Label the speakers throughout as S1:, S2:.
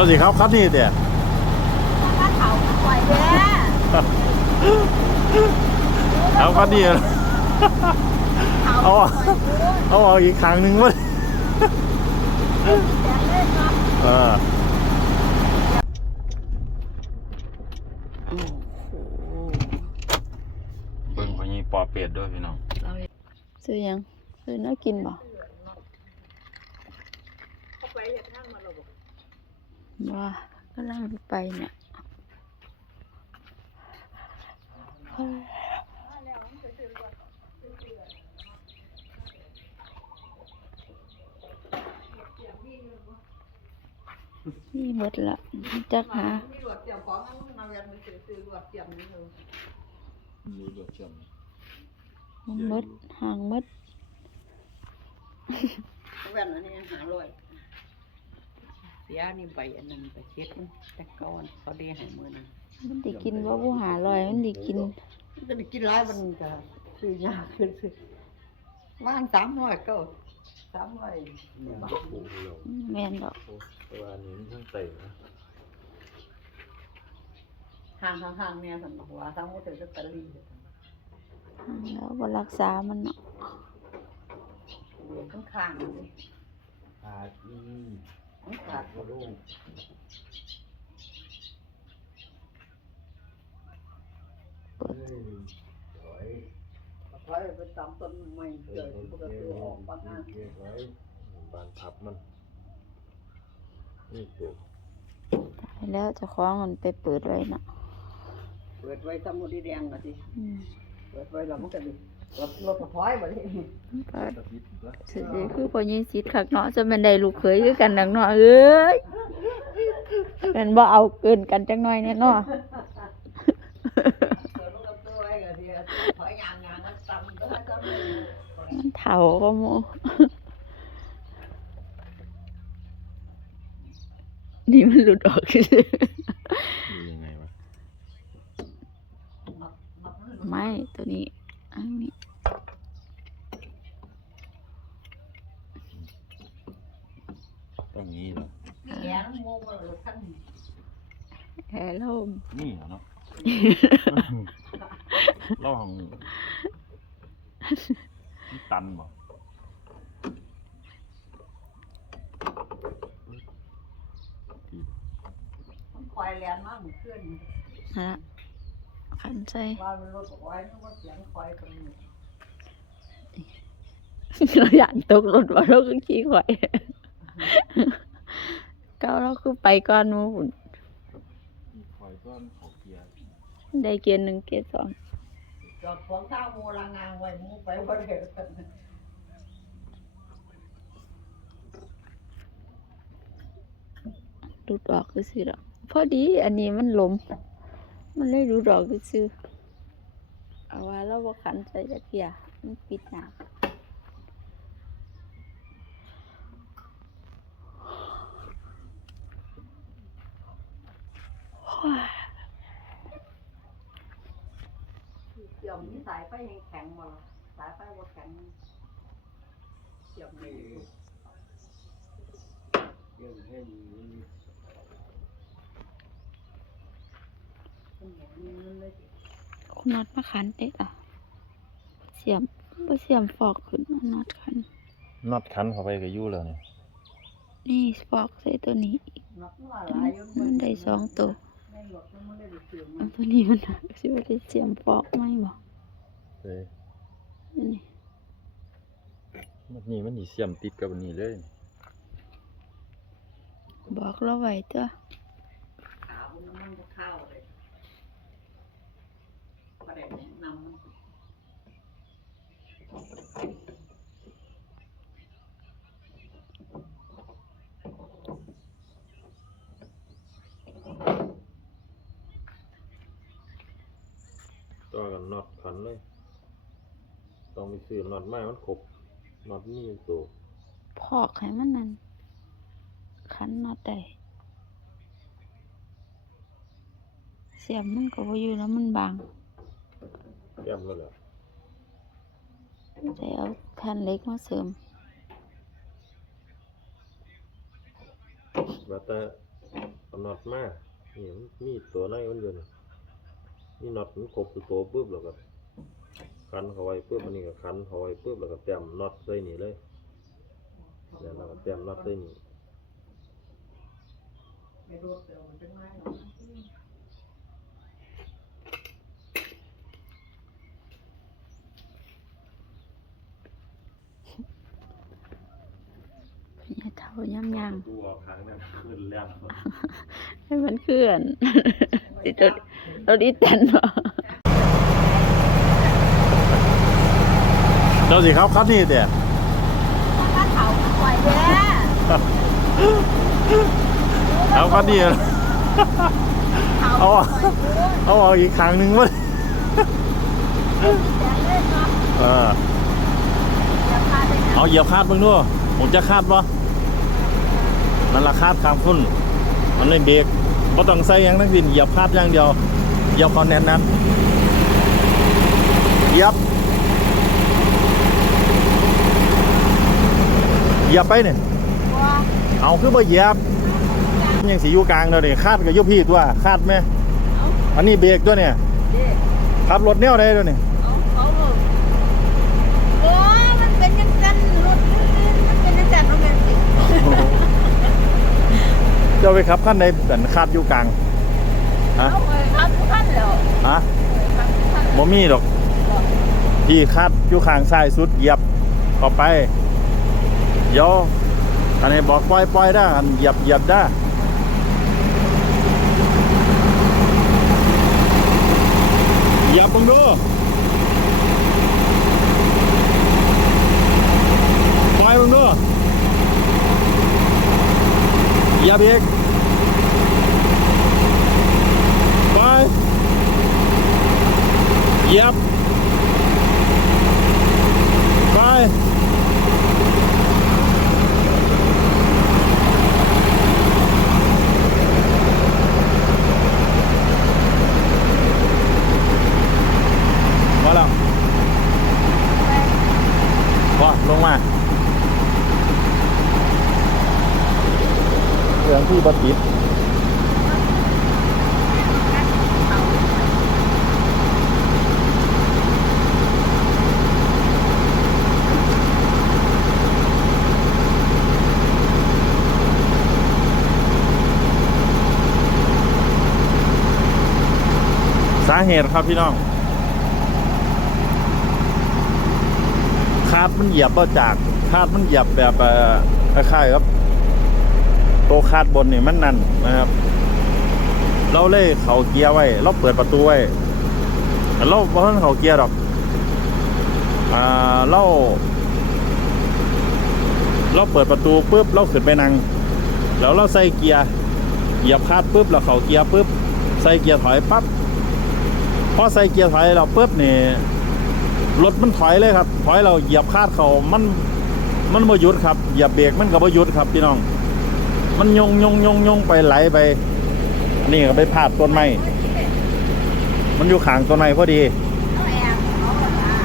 S1: จ้าสิครับคันนี้เดี๋ย
S2: ถ้าเขาปล่อยแย่
S1: เอาคันนี้
S2: เขา
S1: เอา
S2: ปล่
S1: อะ
S2: อยกู
S1: เอาออกอีกครั้งหนึ่งวะ
S2: แย่เล่นเนาะ
S1: เออเบิ่งพอยีปอเป็ดด้วยพี่น้อง
S3: ซื้อยังซื้อเนื้อกินบ่ ว่ากำลังไปเนี่ยนี่หมดละจักหา
S2: มีรวดเตรียมของงั้นมาเวียนมือถือซื้อรวดเตรียมนี่เลย
S3: มันหมดห่างหมด
S2: แว่นอันนี้หาลอยเสียนี่ใบอันนั้นไปเช็ดมันแต่ก่อนเขาดีให้มือนึง
S3: มันได้กินว่าผู้หาลอยมันได้กิน
S2: มันจะได้กินหลายมันก็ซื้อยากขึ้นสิว่านสามร้อยก็สามร้อยบาท
S3: แม่นดอก
S1: ตัวนี้มันทั้งเตะนะ
S2: ห่างห่างห่างเนี่ยสันบอกว่าทั้งหมดจะตะลี
S3: แล้วบ่รักษามันเนาะ
S2: เดี๋ยวข้างข้างๆเลย
S1: อาอี
S2: มั นขาด
S1: กระดูก
S2: ถอยไปตามต้นไม้เกิดปกติออกบางงาน
S1: บานทับมันนี่ตัว
S3: ตายแล้วเจะคล้าของมันไปเปิดไว้เนาะ
S2: เปิดไว้สมุดแดงก็สิ
S3: อืม
S2: เปิดไว้แล้วมันก็ดิ รถรถถอยบ่ได้
S3: ก็สุดยอดคือพอยิงสิทธิ์คักเนาะจะแม่นได้ลูกเขยคือกันดังเนาะเอ้ยเป็นบ่เอาเกินกันจังหน่อยแน่เนาะ
S2: เปิดมันก็ตัวไว้ก็สิถอยยางยางมันตำก็ให้ตำเลย
S3: มันเฒ่าก็หมูนี่มันหลุดออกคือ
S1: มียังไงวะ
S3: ไม่ตัวนี้อันนี้
S1: ต้องงี้เหรอ
S2: นี่แกน้ำมูกมันรถคัน
S3: แอร์ลม
S1: นี่เหรอเนาะล่องนี่ตันบ่
S2: มันคอยแลนมากมันขึ้น
S3: ฮะขันใส่
S2: ว่ามันรถคอยมันก็เสียงคอยตรงนี้
S3: เราอยากตกรถว่าเราก็ขี่ข่อย เก้าเราคือไปก่อนหมูพุ่น
S1: คอยก้อนขอเกียร์
S3: ได้เกียร์หนึ่งเกียร์สอง
S2: จอดขวางทางมูลางางไว้มูไปบ่ได้
S3: ดูดออกก็ซื้อดอกพอดีอันนี้มันหลม มันเลยดูดออกก็ซื้อเอาว่าเราบ่ขันใส่จักเกียร์มันปิดหนา
S2: เดี๋ยวมีสายไฟแข็งๆบ่ล่ะสายไฟบ่แข็งเสียบไม่อยู่
S3: คุณน็อตมาขันเด็กอะ เสียมบ่เสียมฟอกขึ้นเอาน็อตขัน
S1: น็อตคันเข้าไปกับยู่แล้วเนี่ย
S3: นี่ฟอกใส่ตัวนี้อีก
S2: นักว่าหลายอยู่
S3: มันได้สองตัว
S2: ในรถมันได้ดูเสียง
S3: เอาตัวนี้มันสิว่าได้เสียมฟอกไหมบ่
S1: เฮ้ย
S3: นี่
S1: มันนี่มันนี่เสียมติดกับอันนี้เลย
S3: บอกเราไว้ตัว
S2: ขาบนมันก็เข้าเลยประเด็นนำมัน
S1: ต่อกั นน็อตคันเลย ต้องไปซื้อน็อตไม้มันครบน็อตนี่ตัว
S3: พอกให้มันนั่นขันน็อตได้เสียมมันก็บ่อยู่แล้วมันบาง
S1: แก้มแล้วแหละ
S3: ใส่เอาแผ่นเหล็กมาเสริม
S1: ว่าแต่น็อตมานี่มันมีตัวในมันอยู่นี่ นี่น็อตมันครบตัวตัวปุ๊บแล้วก็คันเขาไว้ปุ๊บมันนี่ก็คันเขาไว้ปุ๊บแล้วก็แต้มน็อตใส่นี่เลยเดี๋ยวเราก็แต้มน็อตใส่นี่
S2: ไม่รู้เดี๋ยวมันจะง่ายหรอกนะ
S3: อ ย่าเท่าย่ำยัง
S1: ดูออกทางนั้นขึ้นแล้ว
S3: ให้มันเคลื่อนติดรถรถอีแตนบ่
S4: เจ้าสิครับคันนี้เดี๋ย
S3: ถ้าเขาปล่อยแย่
S4: เอาคันนี้เอาเอาเอาอีกครั้งหนึ่งวะเออเอาเหยียบคาดมึงด้วยผมจะคาดปะ นั่นละคาดข้ามฟุ้นมันเลยเบรกก็ต้องใส่หยังทั้งสิ้นเหยียบคาดอย่างเดียวเหยียบคอนแน่นนั้นเหยียบเหยียบไปเนี่ยเอาคือบ่เหยียบยังสีอยู่กลางเดี๋ยวนี้คาดกับยุพี่ตัวคาดไหมอันนี้เบรกตัวเนี่ยขับรถแนวใดตัวนี้
S3: โอ้ยมันเป็นยังกันรถลื่นๆมันเป็นยังกันโรแมนติก
S4: เจ้าไปขับขั้นใดเป็นคาดอยู่กลางฮะ
S3: เอาไปครับทุกท่านแล้ว
S4: ฮะ
S3: ครับทุกท่าน
S4: บ่มีดอกพี่คาดอยู่ข้างซ้ายสุดเหยียบเข้าไปเดี๋ยวอันนี้บอกปล่อยปล่อยได้อันเหยียบเหยียบได้เหยียบมึงดูปล่อยมึงดู เหยียบอีกปล่อยเหยียบไปมาแล้วว่าลงมาเคืองที่บัติดสาเหตุครับพี่น้องคาดมันเหยียบก็จากคาดมันเหยียบแบบคล้ายๆครับ ตัวคาดบนนี่มันนั่นนะครับ เราเล่เขาเกียร์ไว้ เราเปิดประตูไว้เราเพราะเขาเกียร์หรอกอ่าเราเราเปิดประตูปุ๊บเราขึ้นไปนั่งแล้วเราใส่เกียร์เหยียบคาดปุ๊บเราเขาเกียร์ปุ๊บใส่เกียร์ถอยปั๊บพอใส่เกียร์ถอยเราปุ๊บนี่รถมันถอยเลยครับถอยเราเหยียบคาดเขามันมันบ่หยุดครับเหยียบเบรกมันก็บ่หยุดครับพี่น้อง มันยงยงยงยงไปไหลไปอันนี่ก็ไปพาดต้นไม้มันอยู่ขางต้นไม้พอดี
S3: อาแอร์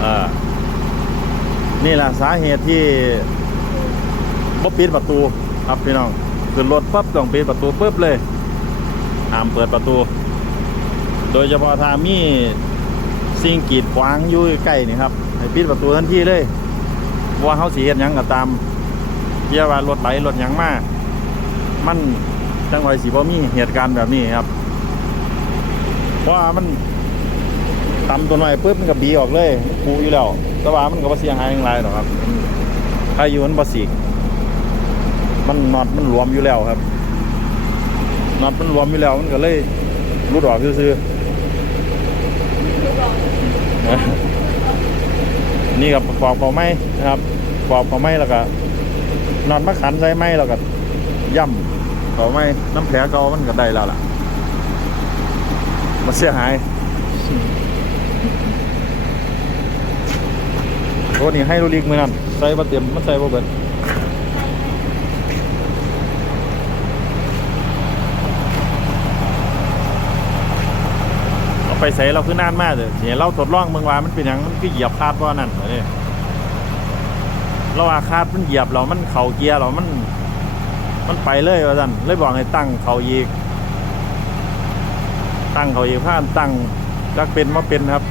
S3: เอานี่
S4: แหละสาเหตุที่บ่ปิดประตูครับพี่น้องขึ้นรถปั๊บต้องปิดประตูปุ๊บเลยห้ามเปิดประตู โดยเฉพาะถ้ามีสิ่งกีดขวางอยู่ใกล้นี่ครับให้ปิดประตูทันทีเลยว่าเขาสีเฮ็ดหยังก็ตามเยกว่ารถไหลรถยังมาก มันจังไวสีบ่มีเหตุการณ์แบบนี้ครับ เพราะว่ามันตำตัวหน่อยปุ๊บมันก็บีออกเลยปูอยู่แล้วแต่ว่ามันก็บ่เสียหายอย่างไรหรอกครับใครอยู่มันบ่สีมันนอตมันหลวมอยู่แล้วครับนอตมันหลวมอยู่แล้วมันก็เลยรุดออกซื่อๆนี่กับประกอบเขาไม้นะครับประกอบเขาไม้แล้วก็นอตมาขันใส่ไม้แล้วก็ ย่ำเขาไม้น้ำแผลเก่ามันก็ได้แล้วล่ะมันเสียหายโอ้นี่ให้ลูลิกมือนั่นใส่บะเต็มมันใส่บะเบิดเอาไปใส่เราคือนานมากเลยเนี่ยเราทดลองเมืองว่ามันเป็นหยังมันคือเหยียบคาดว่านั่นเลยเราอาคาดมันเหยียบเรามันเข่าเกียร์เรามัน มันไปเลยว่าท่านเลยบอกให้ตั้งเขาอีก ตั้งเขาอีกผ่านตั้งรักเป็นมาเป็นครับ